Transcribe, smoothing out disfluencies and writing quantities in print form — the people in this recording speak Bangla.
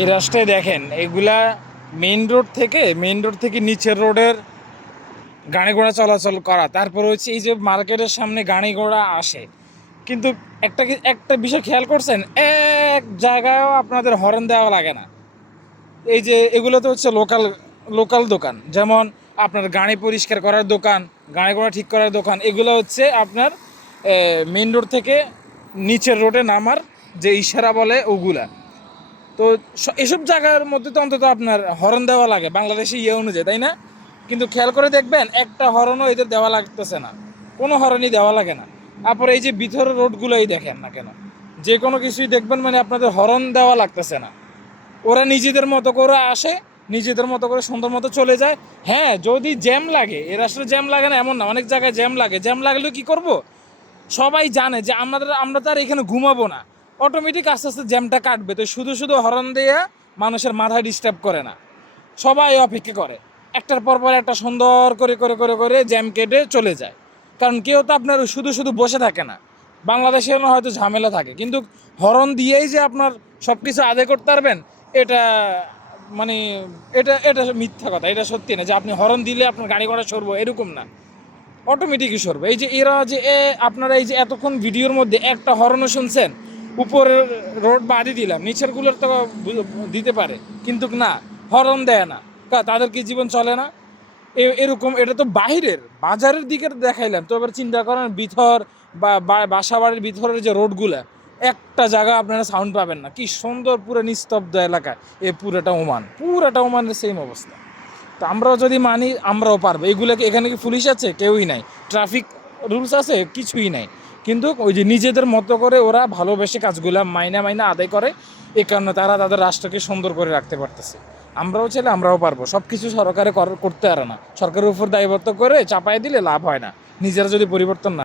এই রাস্তায় দেখেন এগুলা মেইন রোড থেকে নিচের রোডের গাড়ি ঘোড়া চলাচল করা, তারপর হচ্ছে এই যে মার্কেটের সামনে গাড়ি ঘোড়া আসে, কিন্তু একটা বিষয় খেয়াল করছেন, এক জায়গায়ও আপনাদের হর্ন দেওয়া লাগে না। এই যে এগুলো তো হচ্ছে লোকাল লোকাল দোকান, যেমন আপনার গাড়ি পরিষ্কার করার দোকান, গাড়ি ঘোড়া ঠিক করার দোকান, এগুলো হচ্ছে আপনার মেইন রোড থেকে নিচের রোডে নামার যে ইশারা বলে ওগুলা। তো এসব জায়গার মধ্যে তো অন্তত আপনার হর্ন দেওয়া লাগে বাংলাদেশে অনুযায়ী, তাই না? কিন্তু খেয়াল করে দেখবেন একটা হর্নও এদের দেওয়া লাগতেছে না, কোনো হর্নই দেওয়া লাগে না। তারপরে এই যে ভিতরের রোডগুলোই দেখেন না কেন, যে কোনো কিছুই দেখবেন মানে আপনাদের হর্ন দেওয়া লাগতেছে না। ওরা নিজেদের মতো করে আসে, নিজেদের মতো করে সুন্দর মতো চলে যায়। হ্যাঁ, যদি জ্যাম লাগে, এর আসলে জ্যাম লাগে না এমন না, অনেক জায়গায় জ্যাম লাগে। জ্যাম লাগলেও কী করব, সবাই জানে যে আমরা তো আর এখানে ঘুমাবো না, অটোমেটিক আস্তে আস্তে জ্যামটা কাটবে। তো শুধু শুধু হর্ন দিয়ে মানুষের মাথায় ডিস্টার্ব করে না, সবাই অপেক্ষা করে, একটার পর পর একটা সুন্দর করে করে করে করে জ্যাম কেটে চলে যায়। কারণ কেউ তো আপনার শুধু শুধু বসে থাকে না, বাংলাদেশে হয়তো ঝামেলা থাকে, কিন্তু হর্ন দিয়েই যে আপনার সব কিছু আদায় করতে পারবেন, এটা মানে এটা এটা মিথ্যা কথা। এটা সত্যি না যে আপনি হর্ন দিলে আপনার গাড়ি ঘোড়া সরবো, এরকম না, অটোমেটিকই সরবে। এই যে এরা যে আপনারা এই যে এতক্ষণ ভিডিওর মধ্যে একটা হর্নও শুনছেন, উপরের রোড বাদই দিলাম, নিচেরগুলোর তো দিতে পারে, কিন্তু না, হর্ন দেয় না। তাদের কি জীবন চলে না? এরকম। এটা তো বাহিরের বাজারের দিকে দেখাইলাম, তো এবার চিন্তা করেন ভিতর বা বাসা বাড়ির ভিতরের যে রোডগুলা, একটা জায়গা আপনারা সাউন্ড পাবেন না, কি সুন্দর পুরো নিস্তব্ধ এলাকা। পুরাটা ওমানের সেম অবস্থা। তো আমরাও যদি মানি, আমরাও পারবো এগুলোকে। এখানে কি পুলিশ আছে? কেউই নাই। ট্রাফিক রুলস আছে? কিছুই নাই। কিন্তু ওই যে নিজেদের মতো করে ওরা ভালোবেসে কাজগুলো মাইনা আদায় করে, এই কারণে তারা তাদের রাষ্ট্রকে সুন্দর করে রাখতে পারতেছে। আমরাও চাইলে আমরাও পারবো। সব কিছু সরকারে করতে পারে না, সরকারের উপর দায়বদ্ধ করে চাপাই দিলে লাভ হয় না, নিজেরা যদি পরিবর্তন না